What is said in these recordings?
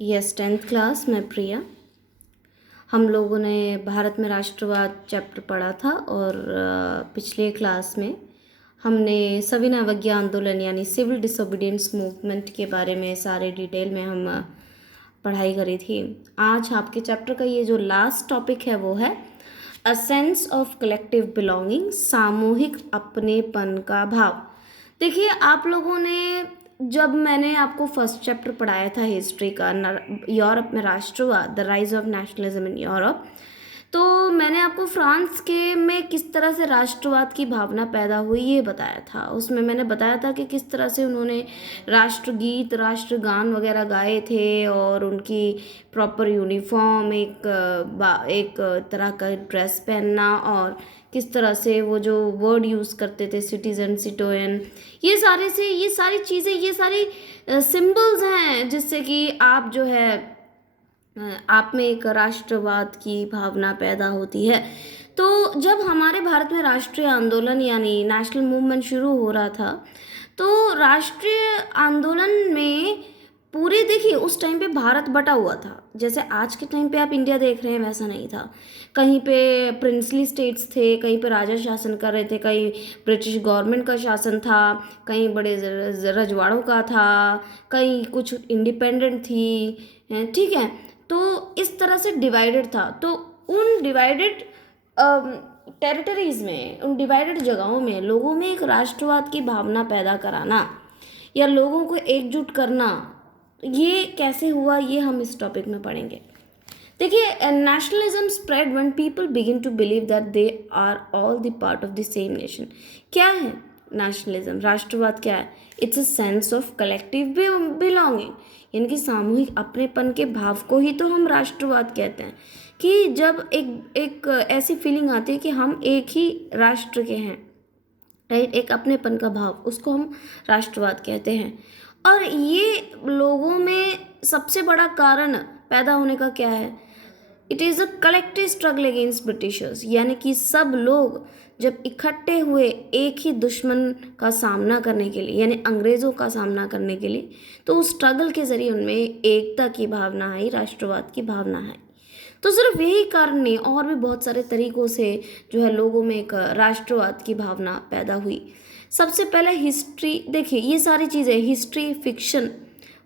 Yes, 10th class में प्रिया। हम लोगों ने भारत में राष्ट्रवाद चैप्टर पढ़ा था और पिछले क्लास में हमने सविनय अवज्ञा आंदोलन यानी सिविल डिसोबीडियंस मूवमेंट के बारे में सारे डिटेल में हम पढ़ाई करी थी। आज आपके चैप्टर का ये जो लास्ट टॉपिक है वो है अ सेंस ऑफ कलेक्टिव बिलोंगिंग, सामूहिक अपनेपन का भाव। देखिए, आप लोगों ने जब मैंने आपको फर्स्ट चैप्टर पढ़ाया था हिस्ट्री का, यूरोप में राष्ट्रवाद, the rise of nationalism in Europe, तो मैंने आपको फ्रांस के में किस तरह से राष्ट्रवाद की भावना पैदा हुई ये बताया था। उसमें मैंने बताया था कि किस तरह से उन्होंने राष्ट्रगीत, राष्ट्रगान वगैरह गाए थे और उनकी प्रॉपर यूनिफॉर्म, एक तरह का ड्रेस पहनना और किस तरह से वो जो वर्ड यूज़ करते थे सिटीजन, सिटोयन, ये सारी चीज़ें, ये सारी सिंबल्स हैं जिससे कि आप जो है आप में एक राष्ट्रवाद की भावना पैदा होती है। तो जब हमारे भारत में राष्ट्रीय आंदोलन यानी नेशनल मूवमेंट शुरू हो रहा था, तो राष्ट्रीय आंदोलन में पूरे, देखिए उस टाइम पे भारत बटा हुआ था। जैसे आज के टाइम पे आप इंडिया देख रहे हैं वैसा नहीं था। कहीं पे प्रिंसली स्टेट्स थे, कहीं पे राजा शासन कर रहे थे, कहीं ब्रिटिश गवर्नमेंट का शासन था, कहीं बड़े रजवाड़ों का था, कहीं कुछ इंडिपेंडेंट थी, ठीक है। तो इस तरह से डिवाइडेड था। तो उन डिवाइडेड टेरिटरीज में, उन डिवाइडेड जगहों में लोगों में एक राष्ट्रवाद की भावना पैदा कराना या लोगों को एकजुट करना, ये कैसे हुआ ये हम इस टॉपिक में पढ़ेंगे। देखिए, nationalism spread when people begin to believe that they are all the part of the same nation. क्या है नेशनलिज्म, राष्ट्रवाद क्या है? It's a sense of collective belonging, यानी कि सामूहिक अपनेपन के भाव को ही तो हम राष्ट्रवाद कहते हैं। कि जब एक ऐसी फीलिंग आती है कि हम एक ही राष्ट्र के हैं, राइट, एक अपनेपन का भाव, उसको हम राष्ट्रवाद कहते हैं। और ये लोगों में सबसे बड़ा कारण पैदा होने का क्या है? It is a collective struggle against Britishers, यानी कि सब लोग जब इकट्ठे हुए एक ही दुश्मन का सामना करने के लिए, यानी अंग्रेज़ों का सामना करने के लिए, तो उस स्ट्रगल के ज़रिए उनमें एकता की भावना आई, राष्ट्रवाद की भावना आई। तो सिर्फ यही कारण नहीं, और भी बहुत सारे तरीक़ों से जो है लोगों में एक राष्ट्रवाद की भावना पैदा हुई। सबसे पहले हिस्ट्री, देखिए ये सारी चीज़ें, history, fiction,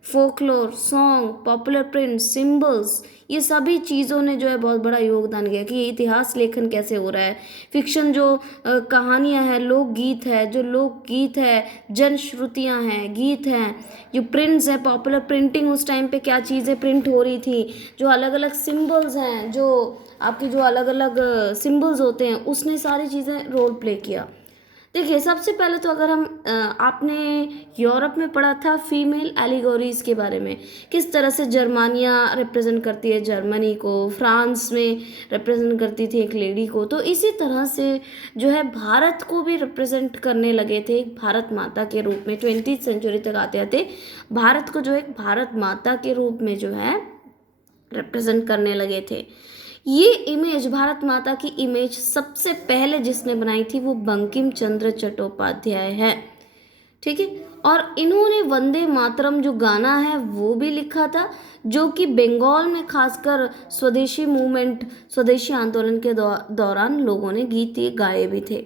folklore, song, popular print, symbols, ये सभी चीज़ों ने जो है बहुत बड़ा योगदान किया कि ये इतिहास लेखन कैसे हो रहा है। फिक्शन जो कहानियाँ हैं, लोकगीत है, जो लोकगीत है, जनश्रुतियाँ हैं, गीत हैं, जो प्रिंट्स है, पॉपुलर प्रिंटिंग, उस टाइम पे क्या चीज़ें प्रिंट हो रही थी, जो अलग अलग सिंबल्स हैं, जो आपकी जो अलग अलग सिंबल्स होते हैं, उसने सारी चीज़ें रोल प्ले किया। देखिए, सबसे पहले तो अगर हम आपने यूरोप में पढ़ा था फीमेल एलिगोरीज के बारे में, किस तरह से जर्मानिया रिप्रेजेंट करती है जर्मनी को, फ्रांस में रिप्रेजेंट करती थी एक लेडी को, तो इसी तरह से जो है भारत को भी रिप्रेजेंट करने लगे थे एक भारत माता के रूप में। 20वीं सेंचुरी तक आते आते भारत को जो एक भारत माता के रूप में जो है रिप्रेजेंट करने लगे थे। ये इमेज, भारत माता की इमेज सबसे पहले जिसने बनाई थी वो बंकिम चंद्र चट्टोपाध्याय है, ठीक है। और इन्होंने वंदे मातरम जो गाना है वो भी लिखा था, जो कि बंगाल में खासकर स्वदेशी मूवमेंट, स्वदेशी आंदोलन के दौरान लोगों ने गीत ये गाए भी थे,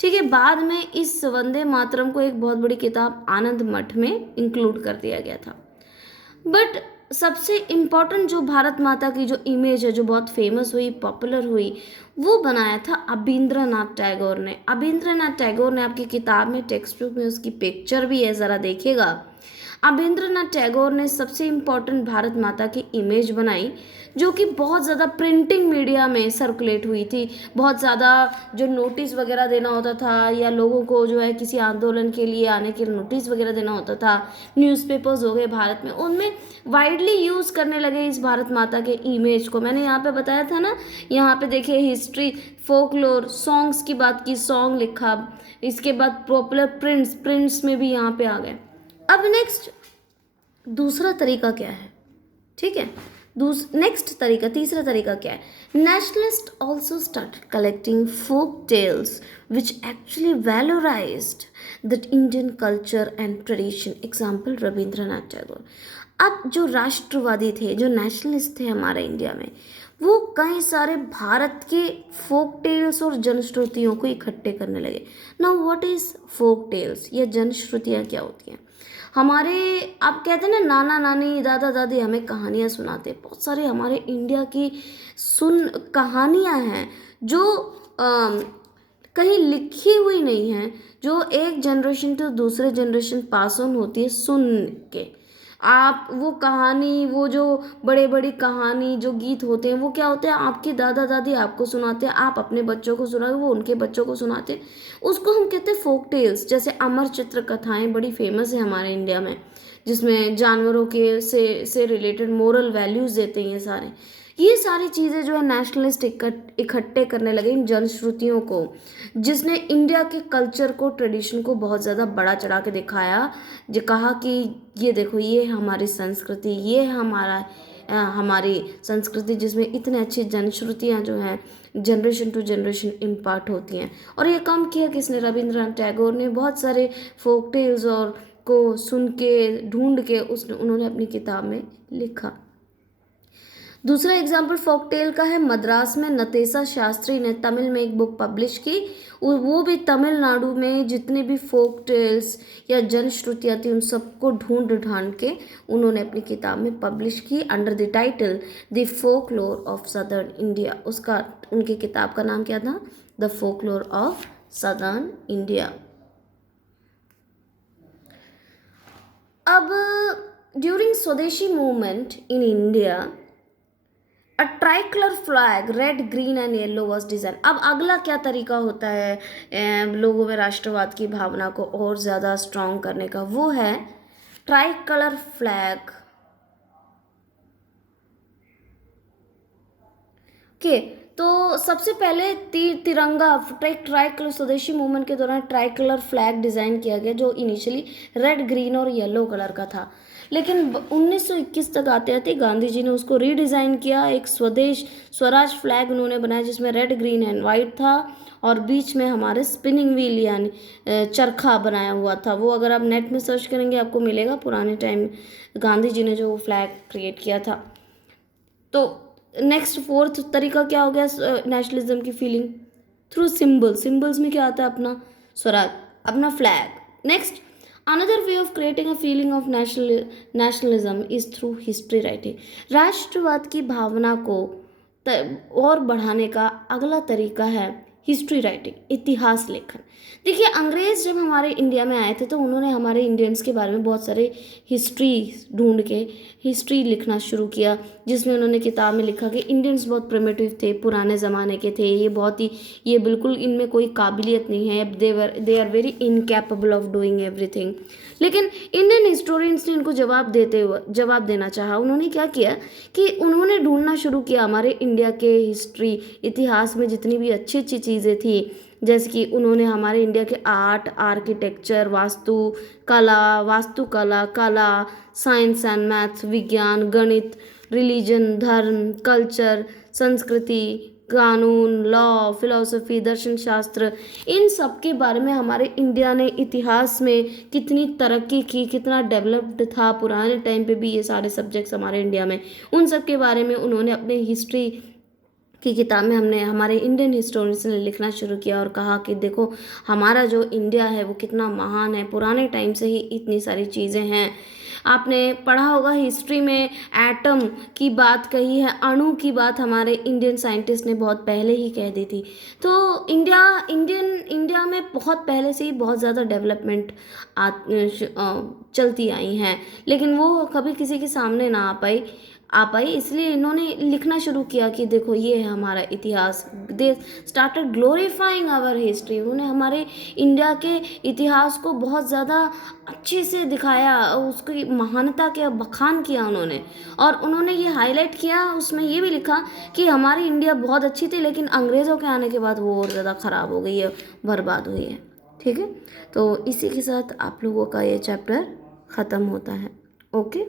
ठीक है। बाद में इस वंदे मातरम को एक बहुत बड़ी किताब आनंद मठ में इंक्लूड कर दिया गया था। बट सबसे इम्पॉर्टेंट जो भारत माता की जो इमेज है, जो बहुत फेमस हुई, पॉपुलर हुई, वो बनाया था अबींद्रनाथ टैगोर ने। अबींद्रनाथ टैगोर ने, आपकी किताब में, टेक्स्ट बुक में उसकी पिक्चर भी है, ज़रा देखिएगा। अबींद्रनाथ टैगोर ने सबसे इम्पॉर्टेंट भारत माता की इमेज बनाई, जो कि बहुत ज़्यादा प्रिंटिंग मीडिया में सर्कुलेट हुई थी। बहुत ज़्यादा जो नोटिस वगैरह देना होता था, या लोगों को जो है किसी आंदोलन के लिए आने के नोटिस वगैरह देना होता था, न्यूज़पेपर्स हो गए भारत में, उनमें वाइडली यूज़ करने लगे इस भारत माता के इमेज को। मैंने यहाँ पे बताया था ना, यहाँ पे देखिए हिस्ट्री, फोकलोर, सॉन्ग्स की बात की, सॉन्ग लिखा, इसके बाद पॉपुलर प्रिंट्स में भी यहाँ पे आ गए। अब नेक्स्ट दूसरा तरीका क्या है, ठीक है। नेक्स्ट तरीका, तीसरा तरीका क्या है? Nationalist also started collecting folk tales which actually valorised that Indian culture and tradition. Example Rabindranath Tagore. अब जो राष्ट्रवादी थे, जो नेशनलिस्ट थे हमारे इंडिया में, वो कई सारे भारत के फोक टेल्स और जनश्रुतियों को इकट्ठे करने लगे। Now what is folk tales या जनश्रुतियाँ क्या होती हैं? हमारे, आप कहते हैं ना, नाना नानी दादा दादी हमें कहानियाँ सुनाते, बहुत सारे हमारे इंडिया की कहानियाँ हैं जो कहीं लिखी हुई नहीं है, जो एक जनरेशन टू दूसरे जनरेशन पास ऑन होती है सुन के। आप वो कहानी, वो जो बड़े बड़ी कहानी जो गीत होते हैं, वो क्या होते हैं, आपके दादा दादी आपको सुनाते हैं, आप अपने बच्चों को सुनाते, वो उनके बच्चों को सुनाते हैं, उसको हम कहते हैं फोक टेल्स। जैसे अमर चित्र कथाएं बड़ी फेमस है हमारे इंडिया में, जिसमें जानवरों के से रिलेटेड मोरल वैल्यूज़ देते हैं। ये सारी चीज़ें जो है नेशनलिस्ट इकट्ठे करने लगे इन जनश्रुतियों को, जिसने इंडिया के कल्चर को, ट्रेडिशन को बहुत ज़्यादा बड़ा चढ़ा के दिखाया। जो कहा कि ये देखो, ये हमारी संस्कृति, ये हमारी संस्कृति जिसमें इतने अच्छी जनश्रुतियाँ जो हैं जनरेशन टू जनरेशन इम्पार्ट होती हैं। और ये काम किया किसने? रविंद्रनाथ टैगोर ने। बहुत सारे फोक टेल्स और को सुन के, ढूंढ के उन्होंने अपनी किताब में लिखा। दूसरा एग्जाम्पल फोक टेल का है। मद्रास में नतेसा शास्त्री ने तमिल में एक बुक पब्लिश की, वो भी तमिलनाडु में जितने भी फोक टेल्स या जनश्रुतियाँ थी उन सबको ढूंढ ढांड के उन्होंने अपनी किताब में पब्लिश की under the title the folklore of southern India. उनकी किताब का नाम क्या था? The folklore of southern India. अब ड्यूरिंग स्वदेशी movement in India a tricolour flag red green and yellow was design. अब अगला क्या तरीका होता है लोगों में राष्ट्रवाद की भावना को और ज़्यादा स्ट्रॉन्ग करने का? वो है ट्राइकलर फ्लैग। ओके, तो सबसे पहले तिरंगा ट्राइकलर स्वदेशी मूवमेंट के दौरान ट्राइकलर फ्लैग डिज़ाइन किया गया, जो इनिशियली रेड ग्रीन और येलो कलर का था। लेकिन 1921 तक आते आते गांधी जी ने उसको रीडिज़ाइन किया, एक स्वराज फ्लैग उन्होंने बनाया जिसमें रेड ग्रीन एंड वाइट था और बीच में हमारे स्पिनिंग व्हील यानी चरखा बनाया हुआ था। वो अगर आप नेट में सर्च करेंगे आपको मिलेगा, पुराने टाइम गांधी जी ने जो फ्लैग क्रिएट किया था। तो नेक्स्ट फोर्थ तरीका क्या हो गया नेशनलिज्म की फीलिंग? थ्रू सिंबल्स में क्या आता है? अपना स्वराज, अपना flag. Next, another way of creating a feeling of nationalism is through history writing. राष्ट्रवाद की भावना को और बढ़ाने का अगला तरीका है हिस्ट्री राइटिंग, इतिहास लेखन। देखिए, अंग्रेज़ जब हमारे इंडिया में आए थे तो उन्होंने हमारे इंडियंस के बारे में बहुत सारे हिस्ट्री ढूंढ के हिस्ट्री लिखना शुरू किया, जिसमें उन्होंने किताब में लिखा कि इंडियंस बहुत प्रिमिटिव थे, पुराने ज़माने के थे, ये बिल्कुल इनमें कोई काबिलियत नहीं है, they are very incapable of doing everything. लेकिन इंडियन हिस्टोरियंस ने इनको जवाब देना चाहा। उन्होंने क्या किया कि उन्होंने ढूंढना शुरू किया हमारे इंडिया के हिस्ट्री, इतिहास में जितनी भी अच्छी अच्छी चीज़ें थी, जैसे कि उन्होंने हमारे इंडिया के आर्ट, आर्किटेक्चर, वास्तुकला, कला, साइंस एंड मैथ्स, विज्ञान, गणित, रिलीजन, धर्म, कल्चर, संस्कृति, कानून, लॉ, फिलॉसफी, दर्शन शास्त्र, इन सब के बारे में हमारे इंडिया ने इतिहास में कितनी तरक्की की, कितना डेवलप्ड था पुराने टाइम पे भी ये सारे सब्जेक्ट्स हमारे इंडिया में, उन सब के बारे में उन्होंने अपने हिस्ट्री की किताब में हमारे इंडियन हिस्टोरियंस ने लिखना शुरू किया और कहा कि देखो हमारा जो इंडिया है वो कितना महान है, पुराने टाइम से ही इतनी सारी चीज़ें हैं। आपने पढ़ा होगा हिस्ट्री में एटम की बात कही है, अणु की बात हमारे इंडियन साइंटिस्ट ने बहुत पहले ही कह दी थी। तो इंडिया में बहुत पहले से ही बहुत ज़्यादा डेवलपमेंट चलती आई हैं, लेकिन वो कभी किसी के सामने ना आ पाई, इसलिए इन्होंने लिखना शुरू किया कि देखो ये है हमारा इतिहास। They started glorifying our history. उन्होंने हमारे इंडिया के इतिहास को बहुत ज़्यादा अच्छे से दिखाया, उसकी महानता के बखान किया उन्होंने, और उन्होंने ये हाईलाइट किया, उसमें ये भी लिखा कि हमारी इंडिया बहुत अच्छी थी लेकिन अंग्रेज़ों के आने के बाद वो और ज़्यादा ख़राब हो गई है, बर्बाद हुई है। ठीक है, तो इसी के साथ आप लोगों का ये चैप्टर ख़त्म होता है। ओके।